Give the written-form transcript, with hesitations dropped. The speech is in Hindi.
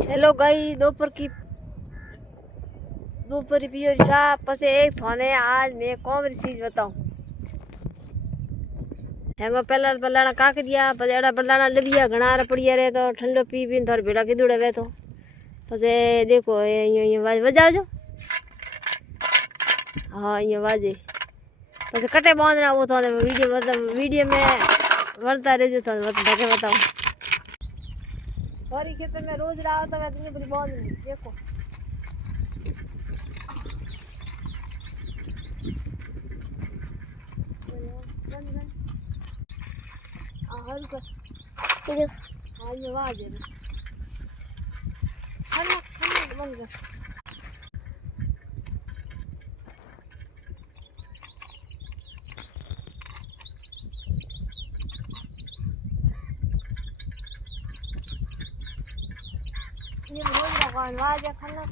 हेलो गई दोपहर पियो चाह पसे एक थाने आज मैं कौन चीज बताऊं हेंगो पहला बल्लाना काक दिया पसे एड़ा बल्लाना लबिया घना रे पड़िया रे तो ठंडो पी पी थोड़ा भेड़ा की दूड़े वे तो पसे देखो ये वाज बजाओ जो हाँ ये वाजे पसे कटे बांधना वो थाने वीडियो मतलब वीडियो में वर्ता रे जो थाने धके बताऊं और खेत में रोज रहा तो मैं तुमने बड़ी बांध देखो हर को हाँ ये वाज है खाना बन गया ये रोज भगवान वाज है खाना